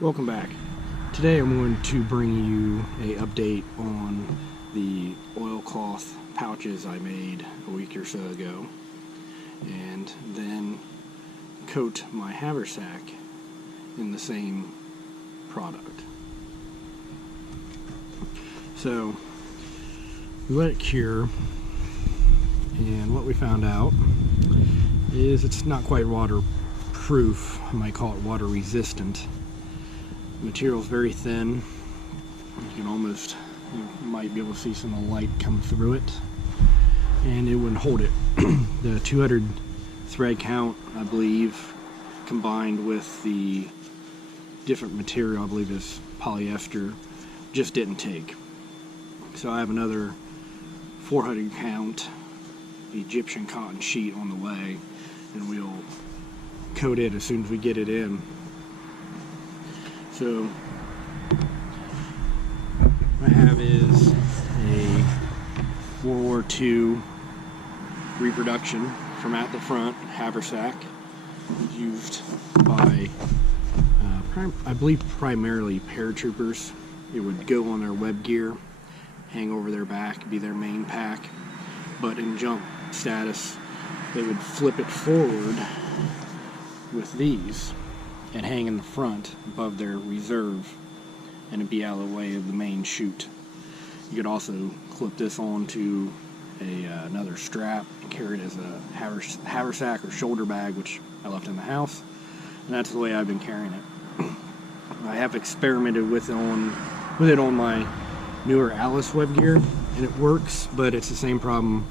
Welcome back. Today I'm going to bring you an update on the oilcloth pouches I made a week or so ago, and then coat my haversack in the same product. So we let it cure, and what we found out is it's not quite waterproof. I might call it water resistant. The material is very thin. You might be able to see some of the light come through it, and it wouldn't hold it. The 200 thread count, I believe, combined with the different material, I believe is polyester, just didn't take. So I have another 400 count Egyptian cotton sheet on the way, and we'll coat it as soon as we get it in. So what I have is a World War II reproduction from at the front haversack, used by I believe primarily paratroopers. It would go on their web gear, hang over their back, be their main pack, but in jump status they would flip it forward with these and hang in the front above their reserve, and it'd be out of the way of the main chute. You could also clip this onto another strap and carry it as a haversack or shoulder bag, which I left in the house, and that's the way I've been carrying it. I have experimented with it on my newer Alice web gear, and it works, but it's the same problem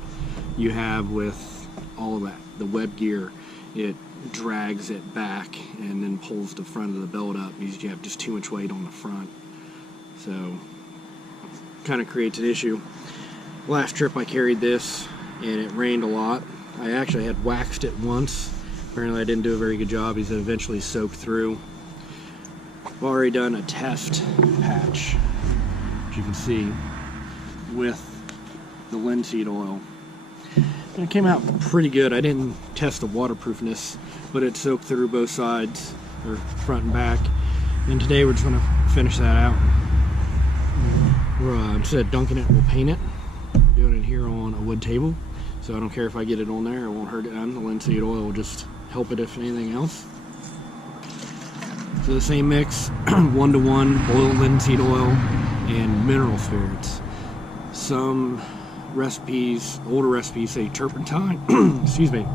you have with all of that. The web gear, it drags it back and then pulls the front of the belt up because you have just too much weight on the front. So kind of creates an issue. Last trip I carried this and it rained a lot. I actually had waxed it once. Apparently I didn't do a very good job because it eventually soaked through. I've already done a test patch, as you can see, with the linseed oil. And it came out pretty good. I didn't test the waterproofness, but it soaked through both sides, or front and back. And today we're just going to finish that out. Instead of dunking it, we'll paint it. I'm doing it here on a wood table, so I don't care if I get it on there. It won't hurt it on. The linseed oil will just help it if anything else. So the same mix, 1-to-1 boiled linseed oil and mineral spirits. Some recipes, older recipes, say turpentine, excuse me,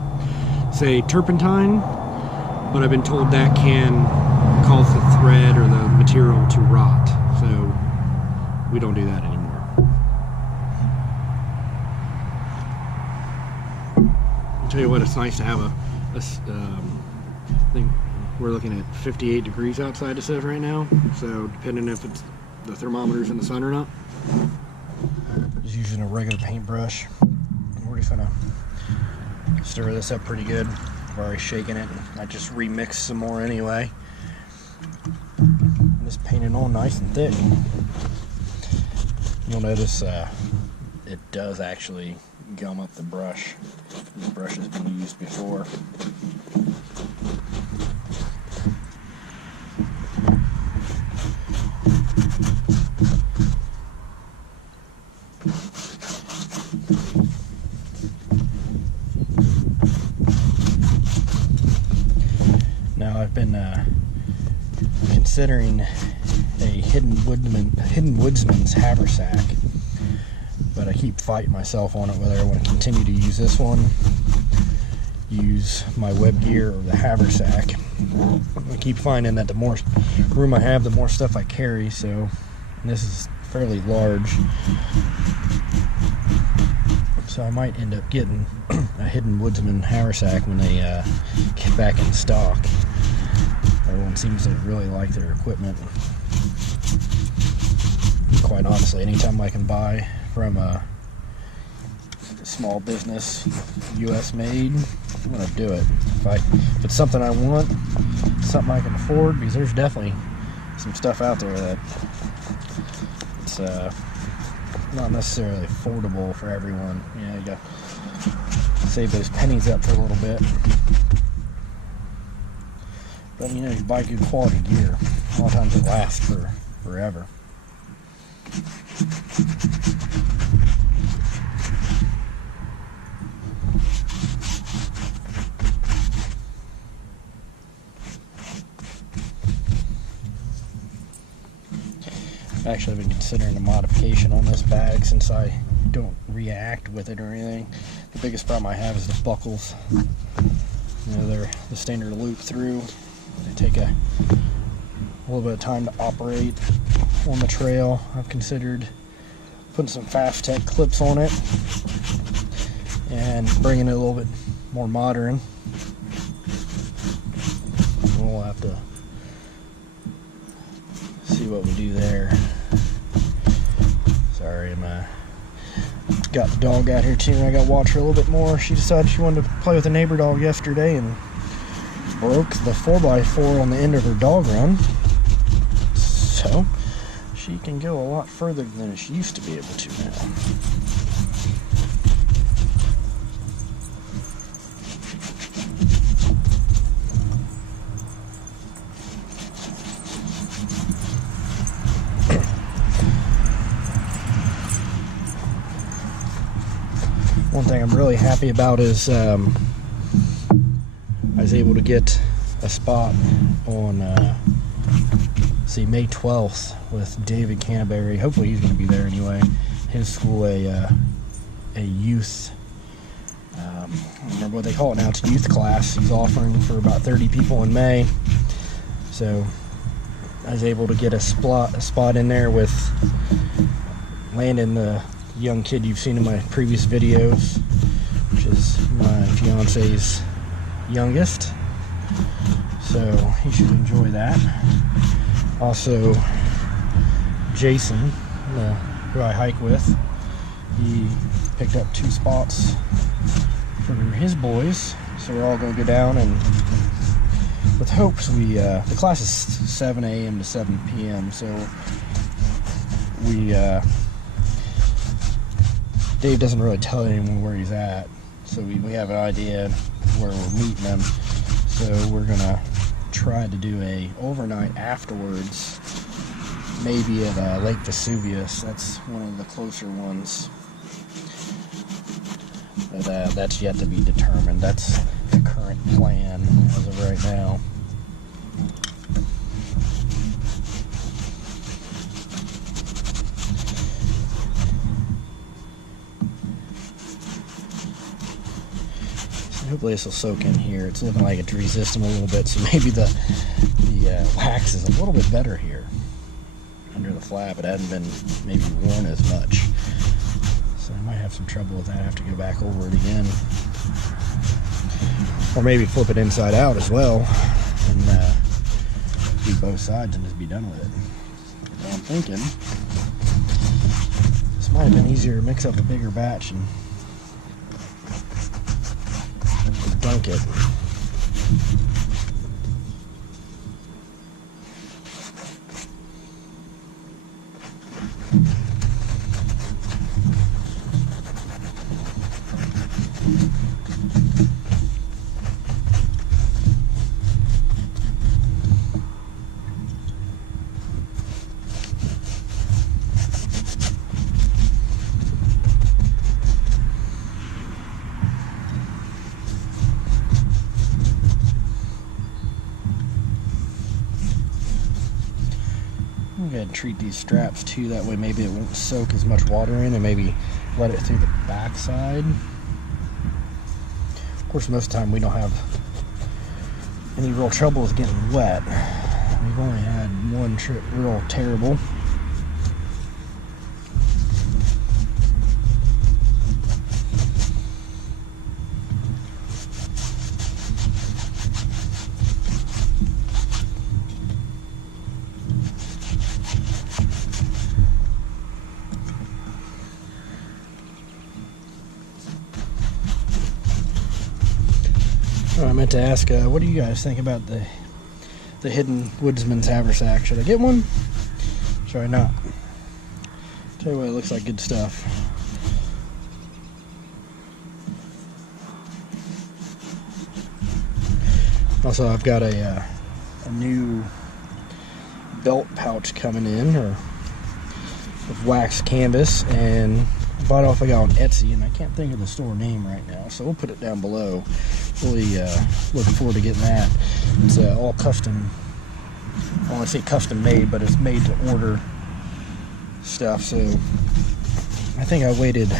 say turpentine, but I've been told that can cause the thread or the material to rot, so we don't do that anymore. I'll tell you what, it's nice to have a thing. We're looking at 58 degrees outside it says right now, so depending if it's the thermometer's in the sun or not. Just using a regular paintbrush. We're just gonna stir this up pretty good. I've already shaken it. I just remixed some more anyway. Just painted on nice and thick. You'll notice it does actually gum up the brush. The brush has been used before. Now I've been considering a hidden woodsman's haversack, but I keep fighting myself on it whether I want to continue to use this one, use my web gear, or the haversack. I keep finding that the more room I have, the more stuff I carry, so this is fairly large. So I might end up getting a hidden woodsman haversack when they get back in stock. Everyone seems to really like their equipment. Quite honestly, anytime I can buy from a small business, US made, I'm gonna do it. If it's something I want, something I can afford, because there's definitely some stuff out there that it's not necessarily affordable for everyone. Yeah, you gotta save those pennies up for a little bit. But you know, you buy good quality gear. A lot of times it lasts for forever. Actually, I've been considering a modification on this bag since I don't react with it or anything. The biggest problem I have is the buckles. You know, they're the standard loop through. They take a little bit of time to operate on the trail. I've considered putting some Fast Tech clips on it and bringing it a little bit more modern. We'll have to see what we do there. Sorry, I'm got the dog out here too, and I got to watch her a little bit more. She decided she wanted to play with a neighbor dog yesterday and broke the 4x4 on the end of her dog run. So she can go a lot further than she used to be able to now. One thing I'm really happy about is I was able to get a spot on May 12th with David Canterbury. Hopefully he's going to be there anyway. His school, a youth, I don't remember what they call it now, it's a youth class. He's offering for about 30 people in May. So I was able to get a spot in there with Landon, the young kid you've seen in my previous videos, which is my fiance's youngest. So he should enjoy that. Also, Jason, who I hike with, he picked up 2 spots for his boys. So we're all going to go down, and with hopes the class is 7 a.m. to 7 p.m. So Dave doesn't really tell anyone where he's at, so we have an idea where we're meeting him. So we're gonna try to do a overnight afterwards, maybe at Lake Vesuvius. That's one of the closer ones, but that's yet to be determined. That's the current plan as of right now. Hopefully this will soak in here. It's looking like it's resisting a little bit, so maybe the wax is a little bit better here under the flap. It hadn't been maybe worn as much, so I might have some trouble with that. I have to go back over it again, or maybe flip it inside out as well and do both sides and just be done with it. But I'm thinking this might have been easier to mix up a bigger batch and dunk it. I'm going to treat these straps too, that way maybe it won't soak as much water in, and maybe let it through the back side. Of course, most of the time we don't have any real trouble with getting wet. We've only had one trip real terrible. I meant to ask, what do you guys think about the hidden woodsman's haversack? Should I get one? Should I not? Tell you what, it looks like good stuff. Also, I've got a new belt pouch coming in, or of wax canvas, and I bought it off I got on Etsy, and I can't think of the store name right now, so we'll put it down below. Really looking forward to getting that. It's all custom. I want to say custom made, but it's made to order stuff. So I think I waited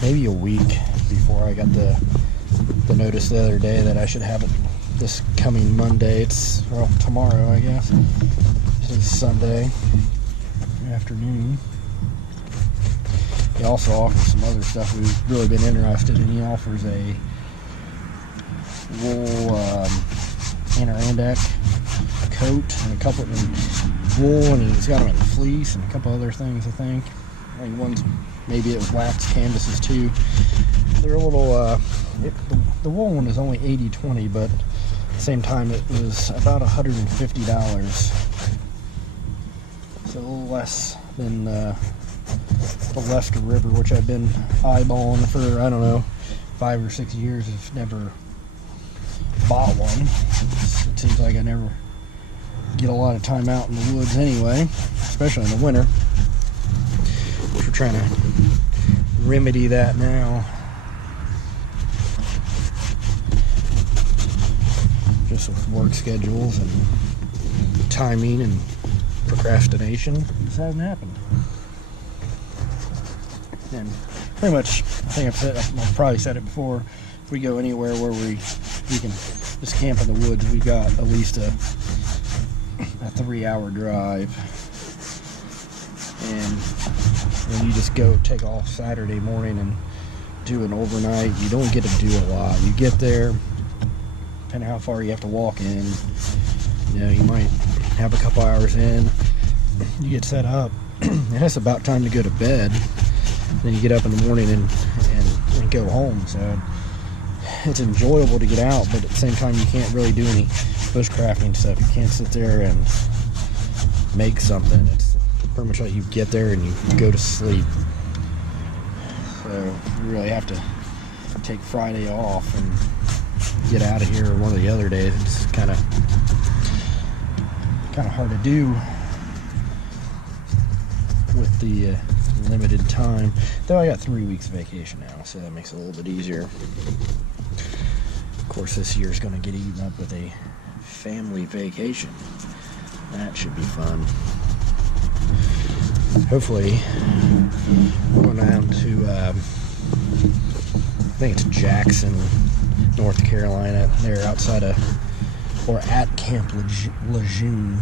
maybe a week before I got the notice the other day that I should have it this coming Monday. It's, well, tomorrow, I guess. This is Sunday afternoon. He also offers some other stuff we've really been interested in. He offers a wool anorak coat and a couple of wool, and he's got them in fleece and a couple other things, I think. I think one's maybe it was wax canvases too. They're a little the wool one is only $80.20, but at the same time it was about $150, so a little less than the Left River, which I've been eyeballing for, I don't know, 5 or 6 years. I've never bought one. It seems like I never get a lot of time out in the woods anyway, especially in the winter. We're trying to remedy that now. Just with work schedules and timing and procrastination, it just hasn't happened. And pretty much, I think I've probably said it before, if we go anywhere where we can just camp in the woods, we've got at least a 3-hour drive. And when you just go take off Saturday morning and do an overnight, you don't get to do a lot. You get there, depending on how far you have to walk in, you know, you might have a couple hours in, you get set up, and it's about time to go to bed. Then you get up in the morning and go home. So it's enjoyable to get out, but at the same time you can't really do any bushcrafting stuff. You can't sit there and make something. It's pretty much like you get there and you go to sleep. So you really have to take Friday off and get out of here, or one of the other days. It's kind of hard to do with the limited time, though I got 3 weeks vacation now, so that makes it a little bit easier. Of course, this year's going to get eaten up with a family vacation. That should be fun. Hopefully we're going down to I think it's Jackson, North Carolina. They're outside of, or at Camp Lejeune.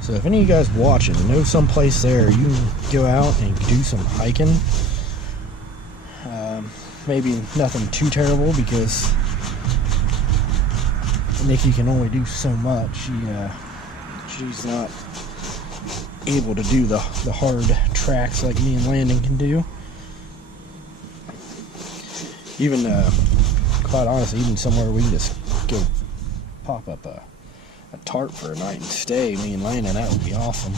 So if any of you guys watching know someplace there, you can go out and do some hiking. Maybe nothing too terrible, because Nikki can only do so much. She's not able to do the hard tracks like me and Landon can do. Even, quite honestly, even somewhere we can just go pop up a tarp for a night and stay, me and Landon, that would be awesome.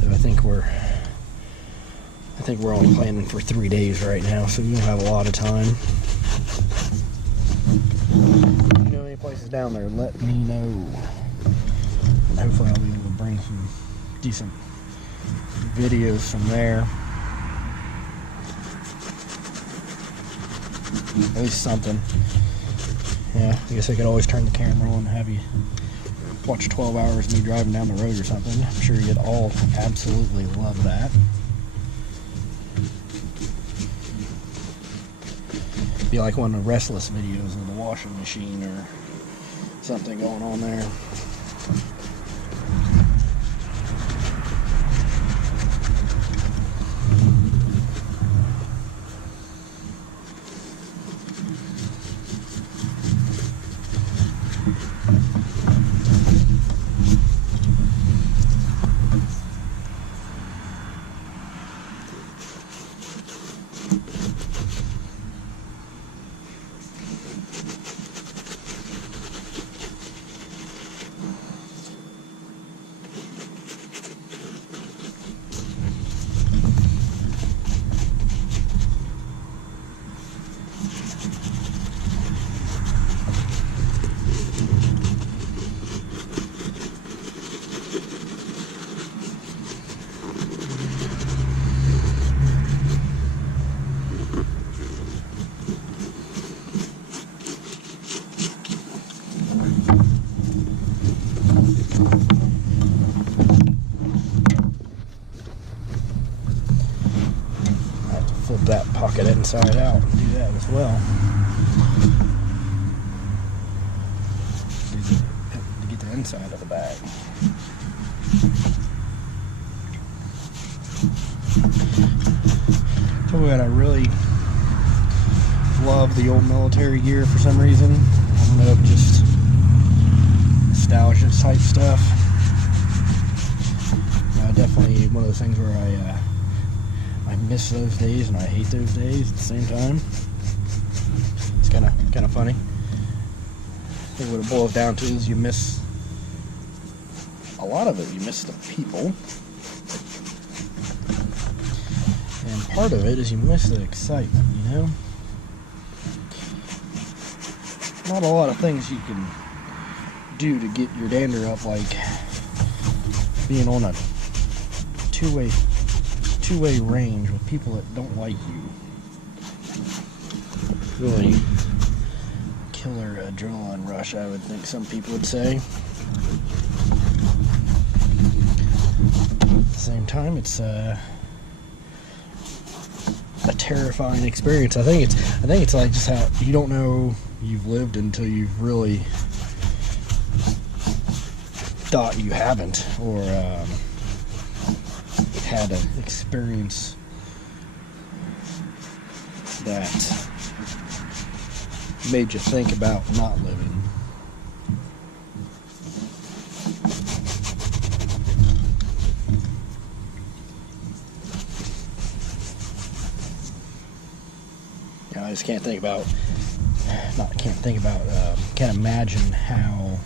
So I think we're only planning for 3 days right now, so we don't have a lot of time. If you know any places down there, let me know. And hopefully I'll be able to bring some decent videos from there. At least something. Yeah, I guess I could always turn the camera on and have you watch 12 hours of me driving down the road or something. I'm sure you'd all absolutely love that. Be like one of the Restless videos of the washing machine or something going on there. inside out and do that as well. To get the inside of the bag. So I really love the old military gear for some reason. I don't know if just nostalgia type stuff. Definitely one of those things where I miss those days and I hate those days at the same time. It's kind of funny. I think what it boils down to is you miss a lot of it. You miss the people, and part of it is you miss the excitement. You know, not a lot of things you can do to get your dander up, like being on a two-way range with people that don't like you. Really killer adrenaline rush, I would think some people would say. At the same time, it's a terrifying experience. I think it's like just how you don't know you've lived until you've really thought you haven't, or had an experience that made you think about not living. I just can't can't imagine how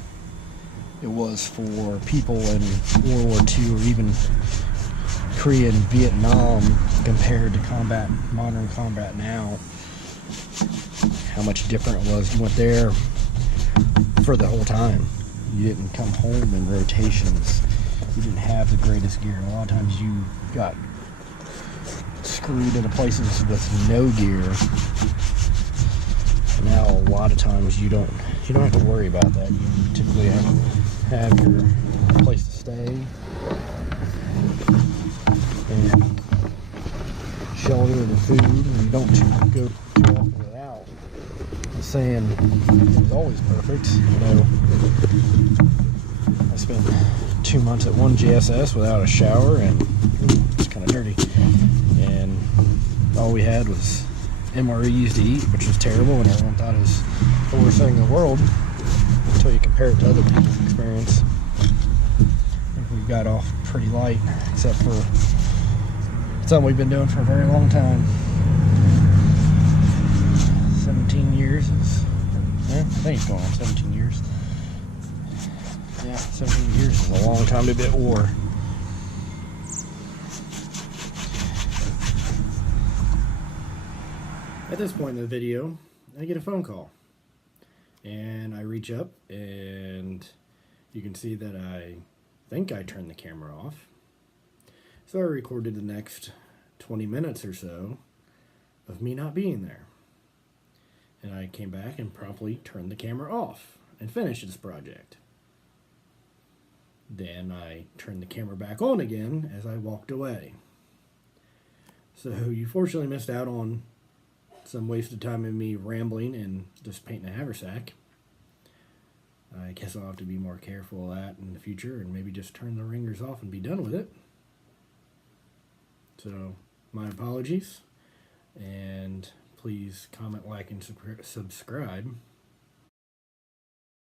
it was for people in World War II or even Korea and Vietnam compared to modern combat now. How much different it was. You went there for the whole time. You didn't come home in rotations. You didn't have the greatest gear. A lot of times you got screwed into places with no gear. Now a lot of times you don't have to worry about that. You typically have your place to stay and shelter and food, and you don't go too often without. I'm saying it was always perfect. You know, I spent 2 months at one JSS without a shower, and it's kind of dirty. And all we had was MREs to eat, which was terrible, and everyone thought it was the worst thing in the world until you compare it to other people's experience. I think we got off pretty light, except for something we've been doing for a very long time. 17 years is, I think it's going on 17 years. Yeah, 17 years is a long time to be at war. At this point in the video, I get a phone call, and I reach up, and you can see that I think I turned the camera off. So I recorded the next 20 minutes or so of me not being there. And I came back and promptly turned the camera off and finished this project. Then I turned the camera back on again as I walked away. So you fortunately missed out on some wasted time in me rambling and just painting a haversack. I guess I'll have to be more careful of that in the future and maybe just turn the ringers off and be done with it. So, my apologies, and please comment, like, and subscribe.